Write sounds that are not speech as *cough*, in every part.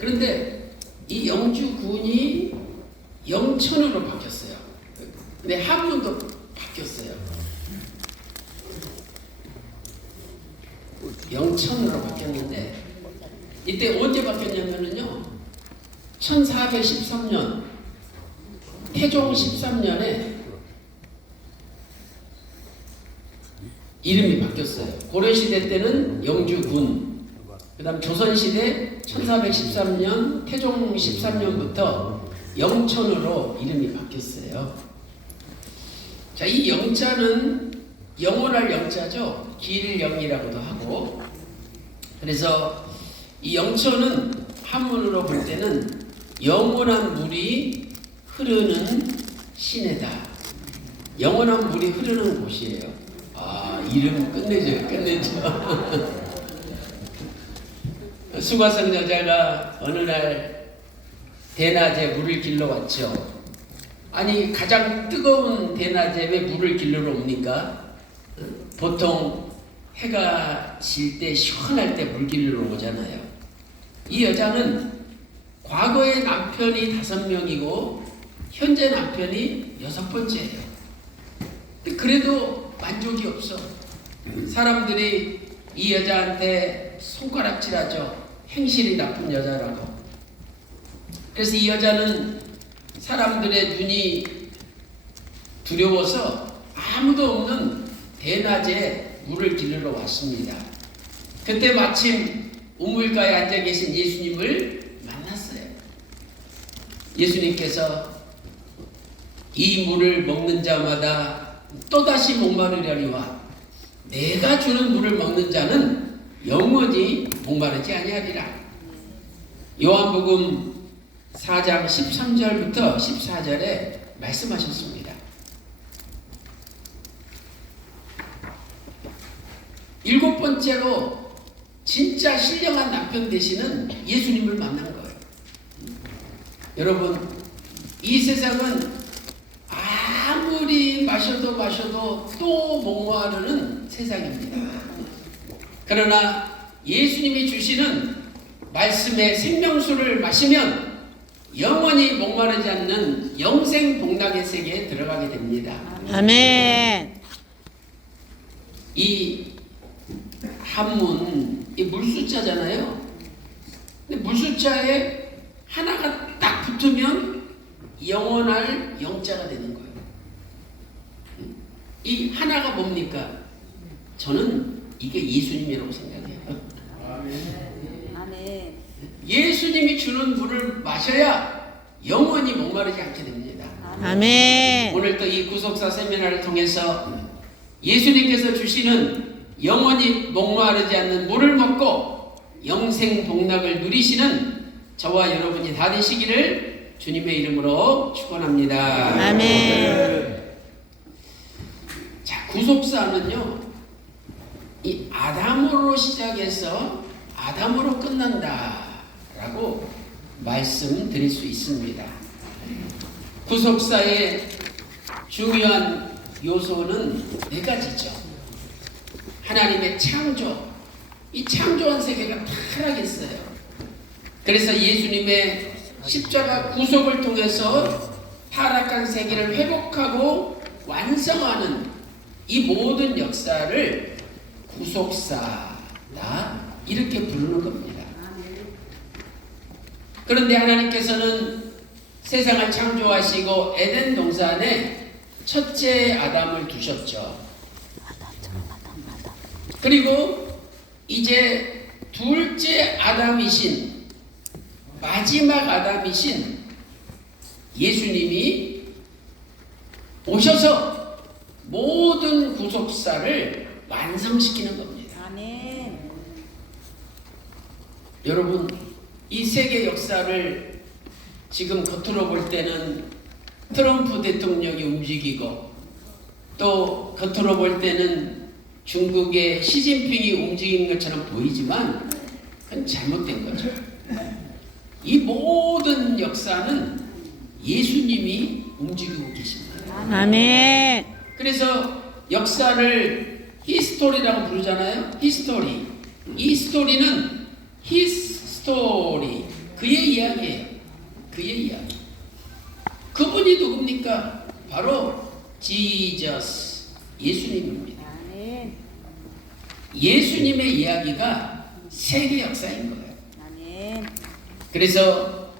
그런데 이 영주군이 영천으로 바뀌었어요. 근데 한문도 바뀌었어요. 영천으로 바뀌었는데 이때 언제 바뀌었냐면요. 1413년 태종 13년에 이름이 바뀌었어요. 고려시대 때는 영주군, 그 다음 조선시대 1413년 태종 13년부터 영천으로 이름이 바뀌었어요. 자, 이 영자는 영원할 영자죠. 길영이라고도 하고. 그래서 이 영천은 한문으로 볼 때는 영원한 물이 흐르는 시내다. 영원한 물이 흐르는 곳이에요. 아, 이름 끝내줘요. 끝내줘. *laughs* 수가성 여자가 어느 날 대낮에 물을 길러 왔죠. 아니 가장 뜨거운 대낮에 왜 물을 길러 옵니까? 어? 보통 해가 질 때 시원할 때 물 길러 오잖아요. 이 여자는 과거의 남편이 다섯 명이고 현재 남편이 여섯 번째예요. 그래도 만족이 없어. 사람들이 이 여자한테 손가락질하죠. 행실이 나쁜 여자라고. 그래서 이 여자는 사람들의 눈이 두려워서 아무도 없는 대낮에 물을 길르러 왔습니다. 그때 마침 우물가에 앉아 계신 예수님을 만났어요. 예수님께서 이 물을 먹는 자마다 또다시 목마르려니와 내가 주는 물을 먹는 자는 영원히 목마르지 아니하리라. 요한복음 4장 13절부터 14절에 말씀하셨습니다. 일곱 번째로 진짜 신령한 남편 되시는 예수님을 만난 거예요. 여러분, 이 세상은 아무리 마셔도 마셔도 또 목마르는 세상입니다. 그러나 예수님이 주시는 말씀의 생명수를 마시면 영원히 목마르지 않는 영생 복락의 세계에 들어가게 됩니다. 아멘. 이 한문 이 물숫자잖아요. 근데 물숫자에 하나가 딱 붙으면 영원할 영자가 되는 거예요. 이 하나가 뭡니까? 저는 이게 예수님이라고 생각해요. 아멘. 예수님이 주는 물을 마셔야 영원히 목마르지 않게 됩니다. 아멘. 오늘 또 이 구속사 세미나를 통해서 예수님께서 주시는 영원히 목마르지 않는 물을 먹고 영생 복락을 누리시는 저와 여러분이 다 되시기를 주님의 이름으로 축원합니다. 아멘. 자, 구속사는요. 이 아담으로 시작해서 아담으로 끝난다라고 말씀드릴 수 있습니다. 구속사의 중요한 요소는 네 가지죠. 하나님의 창조. 이 창조한 세계가 타락했어요. 그래서 예수님의 십자가 구속을 통해서 타락한 세계를 회복하고 완성하는 이 모든 역사를 구속사다 이렇게 부르는 겁니다. 그런데 하나님께서는 세상을 창조하시고 에덴 동산에 첫째 아담을 두셨죠. 그리고 이제 둘째 아담이신 마지막 아담이신 예수님이 오셔서 모든 구속사를 완성시키는 겁니다. 아멘. 여러분, 이 세계 역사를 지금 겉으로 볼 때는 트럼프 대통령이 움직이고 또 겉으로 볼 때는 중국의 시진핑이 움직이는 것처럼 보이지만 그건 잘못된 거죠. 이 모든 역사는 예수님이 움직이고 계십니다. 아멘. 그래서 역사를 히스토리라고 부르잖아요. 히스토리. 이 스토리는 히스 스토리. 그의 이야기예요. 그의 이야기. 그분이 누굽니까? 바로 지저스 예수님입니다. 예수님의 이야기가 세계 역사인 거예요. 그래서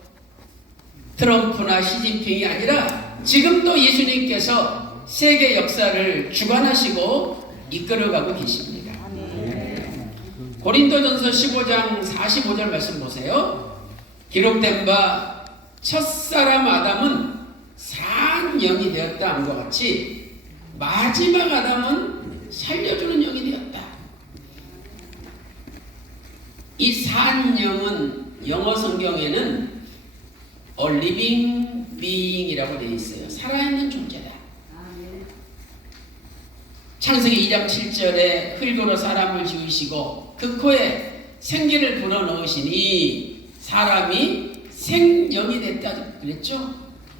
트럼프나 시진핑이 아니라 지금도 예수님께서 세계 역사를 주관하시고 이끌어가고 계십니다. 고린도전서 15장 45절 말씀 보세요. 기록된 바 첫사람 아담은 산 영이 되었다 함과 같이 마지막 아담은 살려주는 영이 되었다. 이 산 영은 영어 성경에는 a living being이라고 되어 있어요. 살아있는 존재다. 창세기 2장 7절에 흙으로 사람을 지으시고 그 코에 생기를 불어넣으시니 사람이 생영이 됐다 그랬죠?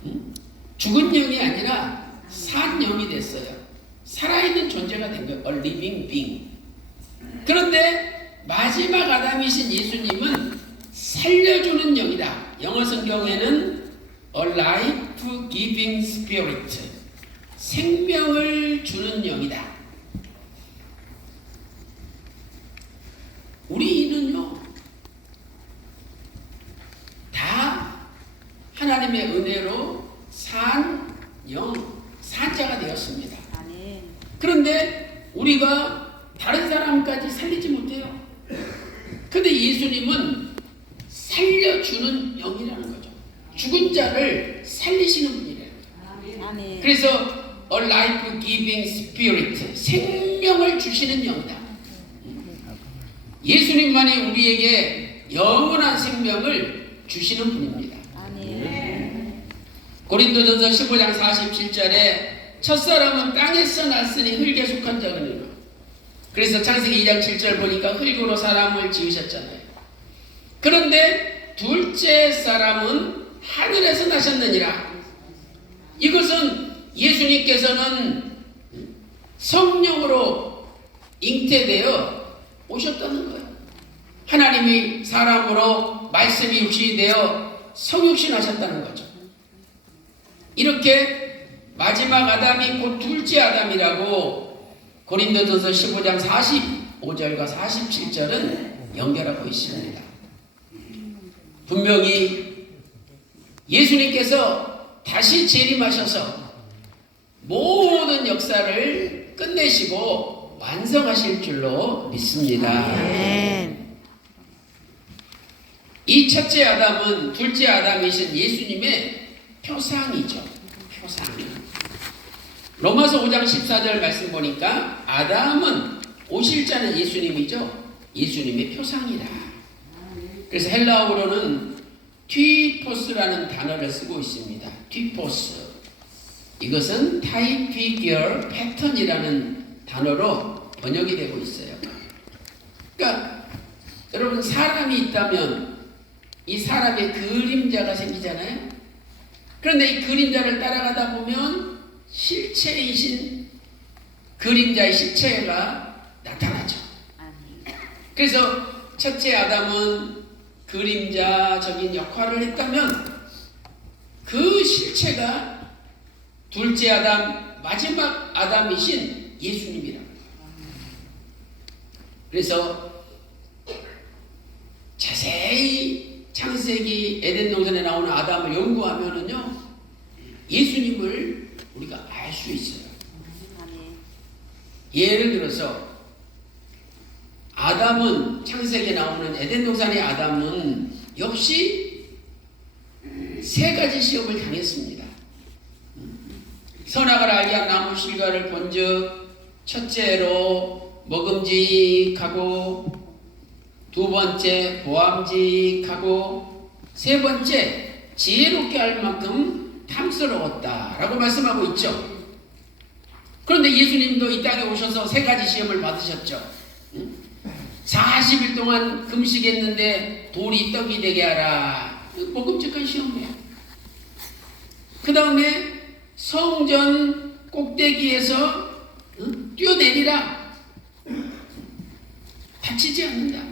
응? 죽은 영이 아니라 산 영이 됐어요. 살아있는 존재가 된 거예요. A living being. 그런데 마지막 아담이신 예수님은 살려주는 영이다. 영어 성경에는 A life giving spirit. 생명을 주는 영이다. 우리는요, 다 하나님의 은혜로 산 영, 산자가 되었습니다. 그런데 우리가 다른 사람까지 살리지 못해요. 근데 예수님은 살려주는 영이라는 거죠. 죽은 자를 살리시는 분이래요. 그래서 a life giving spirit 생명을 주시는 영이다. 예수님만이 우리에게 영원한 생명을 주시는 분입니다. 고린도전서 15장 47절에 첫사람은 땅에서 났으니 흙에 속한 자거니와 그래서 창세기 2장 7절 보니까 흙으로 사람을 지으셨잖아요. 그런데 둘째 사람은 하늘에서 나셨느니라. 이것은 예수님께서는 성령으로 잉태되어 오셨다는 거예요. 하나님이 사람으로 말씀이 육신이 되어 성육신 하셨다는 거죠. 이렇게 마지막 아담이 곧 둘째 아담이라고 고린도전서 15장 45절과 47절은 연결하고 있습니다. 분명히 예수님께서 다시 재림하셔서 모든 역사를 끝내시고 완성하실 줄로 믿습니다. 아멘. 이 첫째 아담은 둘째 아담이신 예수님의 표상이죠. 표상. 로마서 5장 14절 말씀 보니까 아담은 오실 자는 예수님이죠. 예수님의 표상이다. 그래서 헬라어로는 튀포스라는 단어를 쓰고 있습니다. 튀포스. 이것은 타입 피규어 패턴이라는 단어로 번역이 되고 있어요. 그러니까 여러분 사람이 있다면 이 사람의 그림자가 생기잖아요. 그런데 이 그림자를 따라가다 보면 실체이신 그림자의 실체가 나타나죠. 그래서 첫째 아담은 그림자적인 역할을 했다면 그 실체가 둘째 아담, 마지막 아담이신 예수님이라. 그래서 자세히 창세기 에덴 동산에 나오는 아담을 연구하면은요 예수님을 우리가 알 수 있어요. 예를 들어서 아담은 창세기에 나오는 에덴 동산의 아담은 역시 세 가지 시험을 당했습니다. 선악을 알게 한 나무 실과를 본즉 첫째로 먹음직하고 두 번째 보암직하고 세 번째 지혜롭게 할 만큼 탐스러웠다라고 말씀하고 있죠. 그런데 예수님도 이 땅에 오셔서 세 가지 시험을 받으셨죠. 응? 40일 동안 금식했는데 돌이 떡이 되게 하라. 먹음직한 시험이야. 그 다음에 성전 꼭대기에서 응? 뛰어내리라. 다치지 않는다.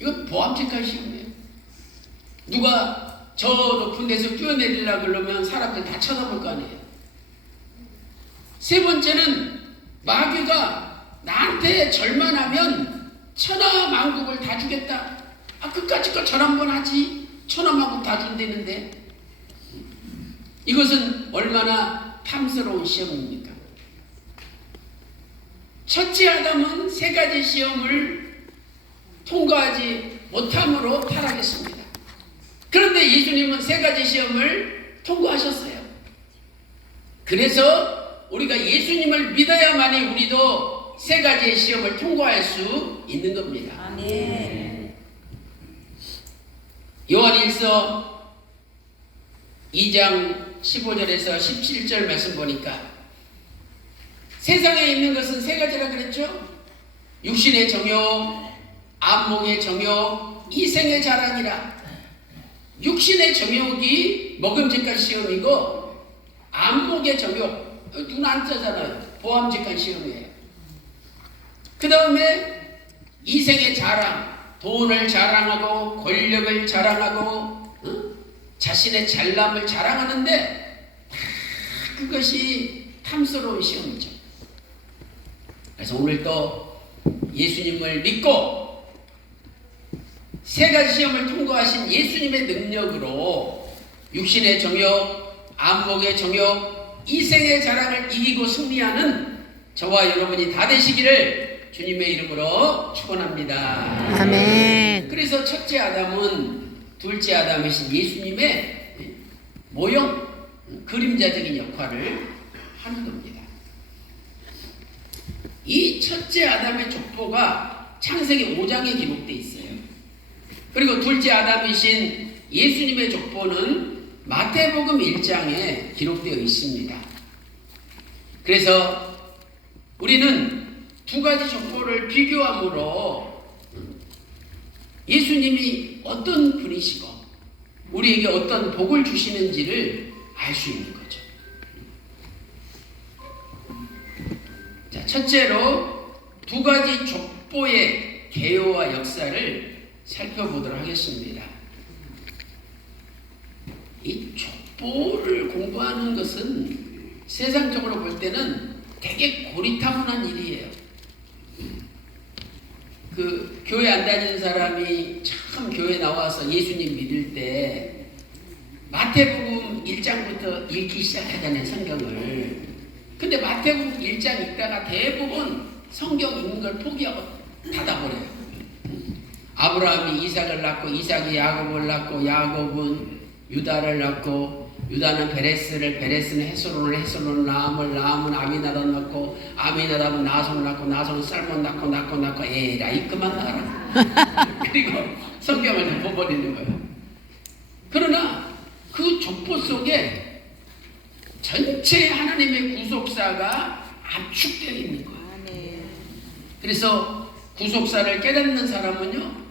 이거 보암직한 시험이에요. 누가 저 높은 데서 뛰어내리려 그러면 사람들 다 쳐다볼 거 아니에요. 세 번째는 마귀가 나한테 절만하면 천하만국을 다 주겠다. 아 그까짓 거절 한번 하지. 천하만국 다 준다는데 이것은 얼마나 탐스러운 시험입니까? 첫째 아담은 세 가지 시험을 통과하지 못함으로 타락했습니다. 그런데 예수님은 세 가지 시험을 통과하셨어요. 그래서 우리가 예수님을 믿어야만이 우리도 세 가지의 시험을 통과할 수 있는 겁니다. 아멘. 요한일서 2장 15절에서 17절 말씀 보니까 세상에 있는 것은 세 가지라 그랬죠? 육신의 정욕, 안목의 정욕, 이생의 자랑이라. 육신의 정욕이 먹음직한 시험이고 안목의 정욕, 눈 안 뜨잖아요. 보암직한 시험이에요. 그 다음에 이생의 자랑, 돈을 자랑하고 권력을 자랑하고 어? 자신의 잘남을 자랑하는데 다 그것이 탐스러운 시험이죠. 그래서 오늘 또 예수님을 믿고 세 가지 시험을 통과하신 예수님의 능력으로 육신의 정욕, 안목의 정욕, 이생의 자랑을 이기고 승리하는 저와 여러분이 다 되시기를 주님의 이름으로 축원합니다. 아멘. 그래서 첫째 아담은 둘째 아담이신 예수님의 모형, 그림자적인 역할을 하는 겁니다. 이 첫째 아담의 족보가 창세기 5장에 기록되어 있어요. 그리고 둘째 아담이신 예수님의 족보는 마태복음 1장에 기록되어 있습니다. 그래서 우리는 두 가지 족보를 비교함으로 예수님이 어떤 분이시고 우리에게 어떤 복을 주시는지를 알 수 있는 거죠. 첫째로 두 가지 족보의 개요와 역사를 살펴보도록 하겠습니다. 이 족보를 공부하는 것은 세상적으로 볼 때는 되게 고리타분한 일이에요. 그 교회 안 다니는 사람이 참 교회 나와서 예수님 믿을 때 마태복음 1장부터 읽기 시작하잖아요 성경을 근데 마태복음 1장 읽다가 대부분 성경 읽는 걸 포기하고 닫아버려요. 아브라함이 이삭을 낳고 이삭이 야곱을 낳고 야곱은 유다를 낳고 유다는 베레스를 베레스는 헤스론을 헤스론은 라함을 라함은 아미나답 낳고 아미나답은 나손을 낳고 나손은 살몬 낳고 낳고 낳고 에라이 그만 나라. *laughs* 그리고 성경을 덮어버리는 거예요. 그러나 그 족보 속에 전체 하나님의 구속사가 압축되어 있는 거예요 아멘. 그래서 구속사를 깨닫는 사람은요,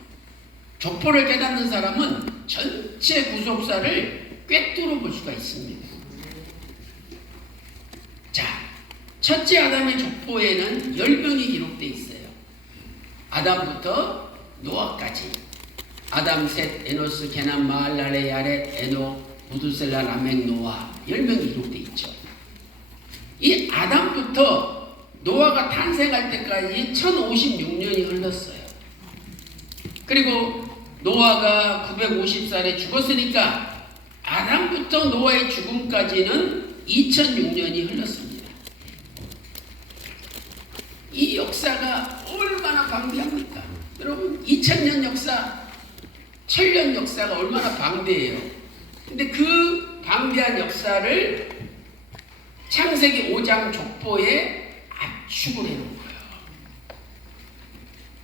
족보를 깨닫는 사람은 전체 구속사를 꿰뚫어 볼 수가 있습니다. 자, 첫째 아담의 족보에는 10명이 기록되어 있어요. 아담부터 노아까지. 아담, 셋, 에노스, 게남, 마할랄레, 야렛, 에노, 무두셀라, 라멕, 노아 10명이 기록되어. 이 아담부터 노아가 탄생할 때까지 1056년이 흘렀어요. 그리고 노아가 950살에 죽었으니까 아담부터 노아의 죽음까지는 2006년이 흘렀습니다. 이 역사가 얼마나 방대합니까? 여러분 2000년 역사, 1000년 역사가 얼마나 방대해요. 근데 그 방대한 역사를 창세기 5장 족보에 압축을 해놓은 거예요.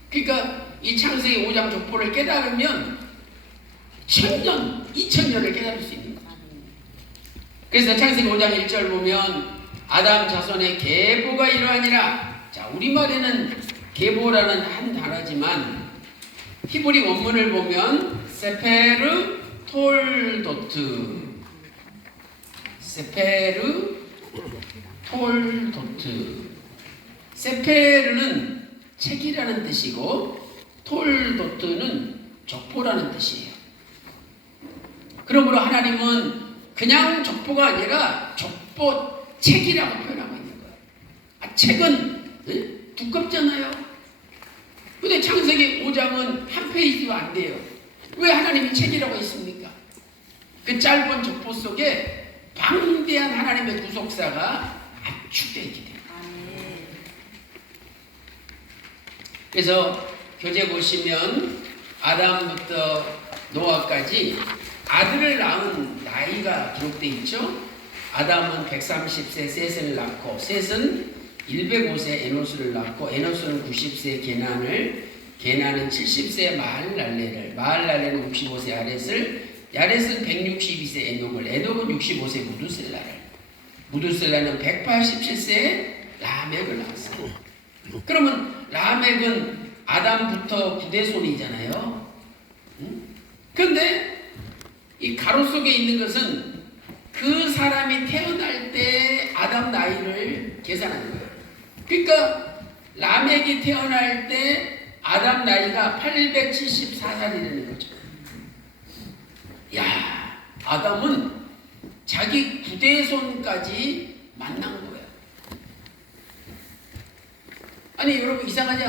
그러니까 이 창세기 5장 족보를 깨달으면 천년, 이천년을 깨달을 수 있는 거죠. 그래서 창세기 5장 1절 보면 아담 자손의 계보가 이러하니라. 자, 우리말에는 계보라는 한 단어지만 히브리 원문을 보면 세페르 톨도트 세페르 톨도트 세페르는 책이라는 뜻이고 톨 도트는 족보라는 뜻이에요. 그러므로 하나님은 그냥 족보가 아니라 족보 책이라고 표현하고 있는 거예요. 아, 책은 예? 두껍잖아요. 근데 창세기 5장은 한 페이지도 안 돼요. 왜 하나님이 책이라고 했습니까? 그 짧은 족보 속에 방대한 하나님의 구속사가 압축되어 있기 때문에. 그래서 교재 보시면 아담부터 노아까지 아들을 낳은 나이가 기록되어 있죠. 아담은 130세 셋을 낳고 셋은 105세 에노스를 낳고 에노스는 90세 게난을 게난은 70세 마할랄레를 마할랄레는 65세 야렛을 야렛은 162세 에녹을 에녹은 65세 무두셀라를 무두셀라는 187세 라멕을 낳았어요. 그러면 라멕은 아담부터 부대손이잖아요. 응? 근데 이 가로 속에 있는 것은 그 사람이 태어날 때 아담 나이를 계산하는 거예요. 그러니까 라멕이 태어날 때 아담 나이가 874살이라는 거죠. 야, 아담은 자기 부대손까지 만난 거예요. 아니 여러분 이상하지 않습니까?